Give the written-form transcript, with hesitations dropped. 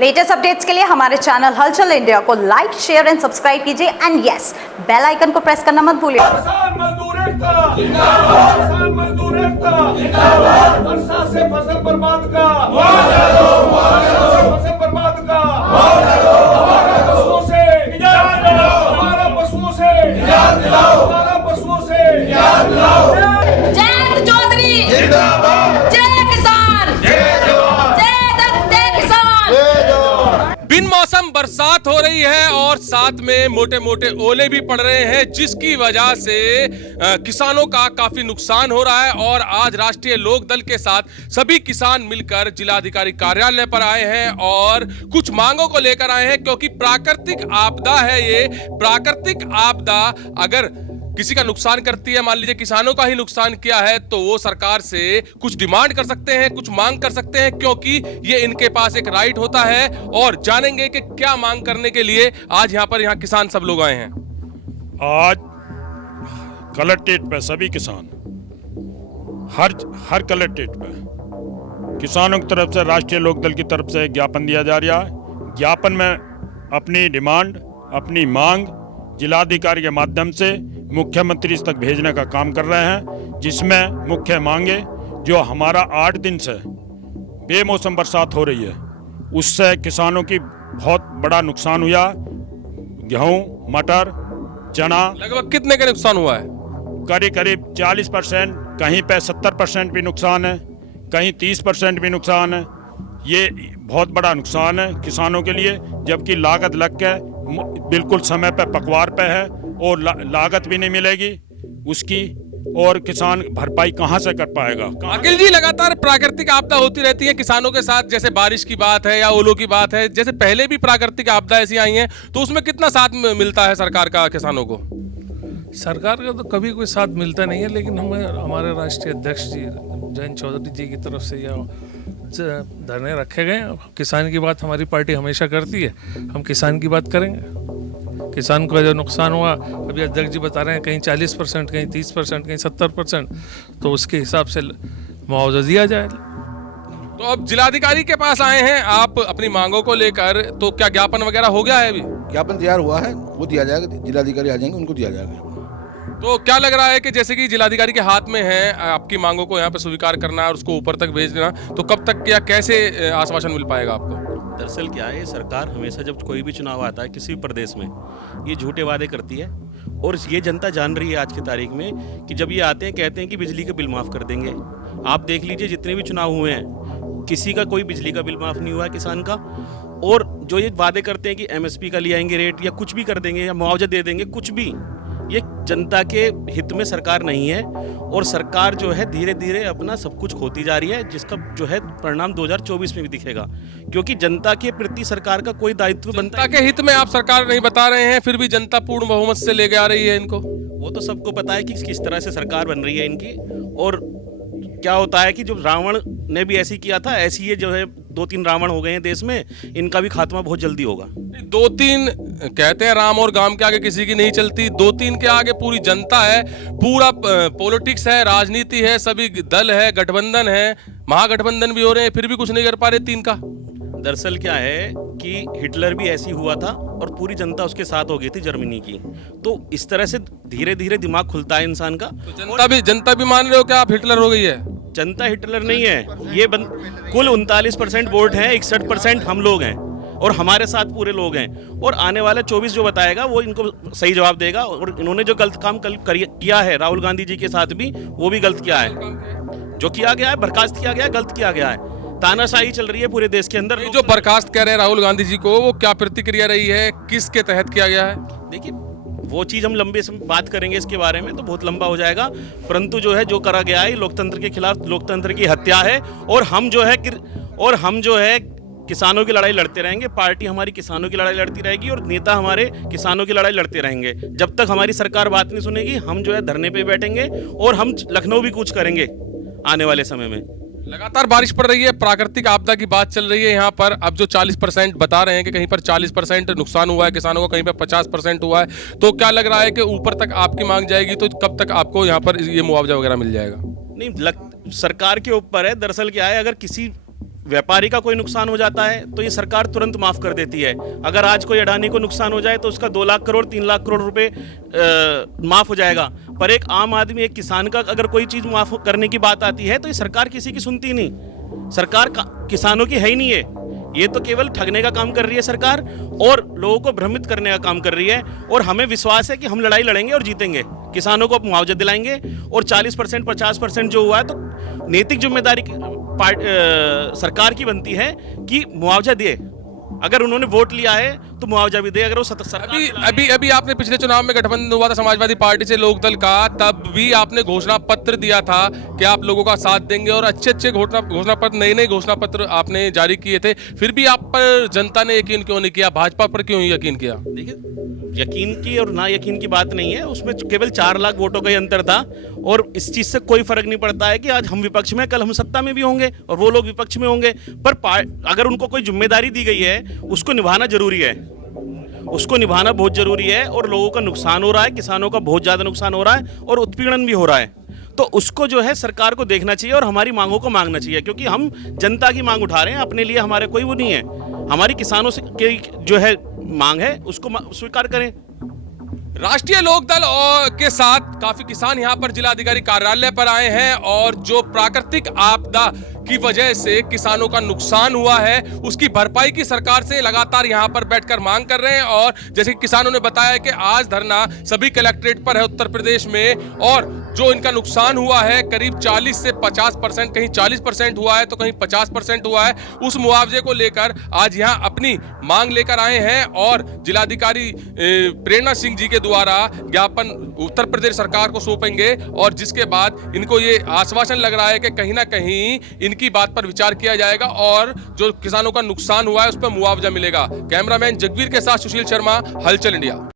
Latest updates के लिए हमारे चैनल हलचल इंडिया को लाइक, शेयर एंड सब्सक्राइब कीजिए एंड यस, बेल आइकन को प्रेस करना मत भूलिए। किसान मजदूर एकता जिंदाबाद, किसान मजदूर एकता जिंदाबाद। वर्षा से फसल बर्बाद का फसल बर्बाद का हमारे पशुओं से निजात दिलाओ, हमारा पशुओं से निजात दिलाओ, हमारा पशुओं से निजात दिलाओ। जय चौधरी जिंदाबाद, जय किसान जय जवान, जय दत्त जय किसान। जय जवान। बिन मौसम बरसात हो रही है और साथ में मोटे मोटे ओले भी पड़ रहे हैं, जिसकी वजह से किसानों का काफी नुकसान हो रहा है। और आज राष्ट्रीय लोक दल के साथ सभी किसान मिलकर जिलाधिकारी कार्यालय पर आए हैं और कुछ मांगों को लेकर आए हैं, क्योंकि प्राकृतिक आपदा है ये। प्राकृतिक आपदा अगर किसी का नुकसान करती है, मान लीजिए किसानों का ही नुकसान किया है, तो वो सरकार से कुछ डिमांड कर सकते हैं, कुछ मांग कर सकते हैं, क्योंकि ये इनके पास एक राइट होता है। और जानेंगे कि क्या मांग करने के लिए आज यहाँ किसान सब लोग आए हैं। आज कलेक्ट्रेट पे सभी किसान हर कलेक्ट्रेट पे किसानों की तरफ से राष्ट्रीय लोकदल की तरफ से ज्ञापन दिया जा रहा है। ज्ञापन में अपनी डिमांड, अपनी मांग जिलाधिकारी के माध्यम से मुख्यमंत्री तक भेजने का काम कर रहे हैं, जिसमें मुख्य मांगे जो हमारा 8 दिन से बेमौसम बरसात हो रही है, उससे किसानों की बहुत बड़ा नुकसान हुआ। गेहूँ, मटर, चना लगभग कितने का नुकसान हुआ है? करीब 40%, कहीं पे 70% भी नुकसान है, कहीं 30% भी नुकसान है। ये बहुत बड़ा नुकसान है किसानों के लिए, जबकि लागत लग के बिल्कुल समय पे पकवार पे है और लागत भी नहीं मिलेगी उसकी, और किसान भरपाई कहाँ से कर पाएगा? अखिल जी, लगातार प्राकृतिक आपदा होती रहती है किसानों के साथ, जैसे बारिश की बात है या ओलों की बात है, जैसे पहले भी प्राकृतिक आपदा ऐसी आई हैं, तो उसमें कितना साथ मिलता है सरकार का किसानों को? सरकार का तो कभी कोई साथ मिलता नहीं है, लेकिन हमें हमारे राष्ट्रीय अध्यक्ष जी जयंत चौधरी जी की तरफ से यह धरने रखे गए। किसान की बात हमारी पार्टी हमेशा करती है, हम किसान की बात करेंगे। किसान को जो नुकसान हुआ, अभी अध्यक्ष जी बता रहे हैं कहीं 40%, कहीं 30%, कहीं 70%, तो उसके हिसाब से मुआवजा दिया जाए। तो अब जिलाधिकारी के पास आए हैं आप अपनी मांगों को लेकर, तो क्या ज्ञापन वगैरह हो गया है? अभी ज्ञापन तैयार हुआ है, वो दिया जाएगा, जिलाधिकारी आ जाएंगे, उनको दिया जाएगा। तो क्या लग रहा है कि जैसे कि जिलाधिकारी के हाथ में है आपकी मांगों को यहाँ पे स्वीकार करना और उसको ऊपर तक भेज देना, तो कब तक या कैसे आश्वासन मिल पाएगा आपको? दरअसल क्या है, सरकार हमेशा जब कोई भी चुनाव आता है किसी भी प्रदेश में, ये झूठे वादे करती है। और ये जनता जान रही है आज की तारीख में कि जब ये आते हैं कहते हैं कि बिजली का बिल माफ़ कर देंगे। आप देख लीजिए जितने भी चुनाव हुए हैं, किसी का कोई बिजली का बिल माफ़ नहीं हुआ है किसान का। और जो ये वादे करते हैं कि MSP का ले आएंगे रेट या कुछ भी कर देंगे या मुआवजा दे देंगे, कुछ भी, ये जनता के हित में सरकार नहीं है। और सरकार जो है धीरे धीरे अपना सब कुछ खोती जा रही है, जिसका जो है परिणाम 2024 में भी दिखेगा, क्योंकि जनता के प्रति सरकार का कोई दायित्व बनता है। जनता के हित में आप सरकार नहीं बता रहे हैं, फिर भी जनता पूर्ण बहुमत से लेके आ रही है इनको। वो तो सबको पता है कि किस तरह से सरकार बन रही है इनकी। और क्या होता है कि जो रावण ने भी ऐसी किया था, ऐसी ये जो है 2-3 रावण हो गए हैं देश में, इनका भी खात्मा बहुत जल्दी होगा। 2-3 कहते हैं, राम और गाम के आगे किसी की नहीं चलती, 2-3 के आगे पूरी जनता है, पूरा पॉलिटिक्स है, राजनीति है, सभी दल है, गठबंधन है, महागठबंधन भी हो रहे हैं, फिर भी कुछ नहीं कर पा रहे 3 का। दरअसल क्या है कि हिटलर भी ऐसी हुआ था और पूरी जनता उसके साथ हो गई थी जर्मनी की। तो इस तरह से धीरे धीरे दिमाग खुलता है इंसान का। तो जनता भी मान रहे हो कि आप हिटलर हो गई है? जनता हिटलर नहीं है, ये कुल 39% वोट है, 61% हम लोग हैं और हमारे साथ पूरे लोग हैं। और आने वाला 24 जो बताएगा वो इनको सही जवाब देगा। और इन्होंने जो गलत काम कल किया है राहुल गांधी जी के साथ भी, वो भी गलत किया है। जो किया गया है, बर्खास्त किया गया है, गलत किया गया है। तानाशाही चल रही है पूरे देश के अंदर। जो बर्खास्त कह रहे हैं राहुल गांधी जी को, वो क्या प्रतिक्रिया रही है, किसके तहत किया गया है? देखिए, वो चीज़ हम लंबे समय बात करेंगे इसके बारे में, तो बहुत लंबा हो जाएगा। परंतु जो है जो करा गया है, लोकतंत्र के खिलाफ लोकतंत्र की हत्या है। और हम जो है किसानों की लड़ाई लड़ते रहेंगे। पार्टी हमारी किसानों की लड़ाई लड़ती रहेगी और नेता हमारे किसानों की लड़ाई लड़ते रहेंगे। जब तक हमारी सरकार बात नहीं सुनेगी, हम जो है धरने पे बैठेंगे और हम लखनऊ भी कूच करेंगे आने वाले समय में। लगातार बारिश पड़ रही है, प्राकृतिक आपदा की बात चल रही है यहाँ पर। अब जो 40% बता रहे हैं कि कहीं पर 40% नुकसान हुआ है किसानों को, कहीं पर 50% हुआ है, तो क्या लग रहा है कि ऊपर तक आपकी मांग जाएगी, तो कब तक आपको यहाँ पर ये मुआवजा वगैरह मिल जाएगा? नहीं, सरकार के ऊपर है। दरअसल क्या है, अगर किसी व्यापारी का कोई नुकसान हो जाता है तो ये सरकार तुरंत माफ कर देती है। अगर आज कोई अडानी को नुकसान हो जाए तो उसका 2 लाख करोड़ 3 लाख करोड़ रुपए माफ हो जाएगा। पर एक आम आदमी, एक किसान का अगर कोई चीज माफ करने की बात आती है तो ये सरकार किसी की सुनती नहीं। सरकार किसानों की है ही नहीं है, ये तो केवल ठगने का काम कर रही है सरकार और लोगों को भ्रमित करने का काम कर रही है। और हमें विश्वास है कि हम लड़ाई लड़ेंगे और जीतेंगे, किसानों को मुआवजा दिलाएंगे। और 40% 50% जो हुआ है तो नैतिक जिम्मेदारी सरकार की बनती है कि मुआवजा दे। अगर उन्होंने वोट लिया है तो मुआवजा भी दे। अगर वो अभी आपने पिछले चुनाव में गठबंधन हुआ था समाजवादी पार्टी से लोकदल का, तब भी आपने घोषणा पत्र दिया था कि आप लोगों का साथ देंगे और अच्छे घोषणा पत्र, नए घोषणा पत्र आपने जारी किए थे। फिर भी आप पर जनता ने यकीन क्यों नहीं किया? भाजपा पर क्यों यकीन किया? देखिए, यकीन की और ना यकीन की बात नहीं है, उसमें केवल 4 लाख वोटों का ही अंतर था। और इस चीज से कोई फर्क नहीं पड़ता है कि आज हम विपक्ष में, कल हम सत्ता में भी होंगे और वो लोग विपक्ष में होंगे। पर अगर उनको कोई जिम्मेदारी दी गई है उसको निभाना जरूरी है, उसको निभाना बहुत जरूरी है। और लोगों का नुकसान हो रहा है, किसानों का बहुत ज्यादा नुकसान हो रहा है और उत्पीड़न भी हो रहा है। तो उसको जो है सरकार को देखना चाहिए और हमारी मांगों को मांगना चाहिए, क्योंकि हम जनता की मांग उठा रहे हैं। अपने लिए हमारे कोई वो नहीं है, हमारी किसानों से जो है मांग है उसको स्वीकार करें। राष्ट्रीय लोकदल के साथ काफी किसान यहाँ पर जिलाधिकारी कार्यालय पर आए हैं और जो प्राकृतिक आपदा की वजह से किसानों का नुकसान हुआ है उसकी भरपाई की सरकार से लगातार यहाँ पर बैठकर मांग कर रहे हैं। और जैसे कि किसानों ने बताया कि आज धरना सभी कलेक्ट्रेट पर है उत्तर प्रदेश में, और जो इनका नुकसान हुआ है करीब 40 से 50%, कहीं 40% हुआ है तो कहीं 50% हुआ है, उस मुआवजे को लेकर आज यहाँ अपनी मांग लेकर आए हैं। और जिलाधिकारी प्रेरणा सिंह जी के द्वारा ज्ञापन उत्तर प्रदेश सरकार को सौंपेंगे और जिसके बाद इनको ये आश्वासन लग रहा है कि कहीं ना कहीं इनकी बात पर विचार किया जाएगा और जो किसानों का नुकसान हुआ है उस पर मुआवजा मिलेगा। कैमरामैन जगवीर के साथ सुशील शर्मा, हलचल इंडिया।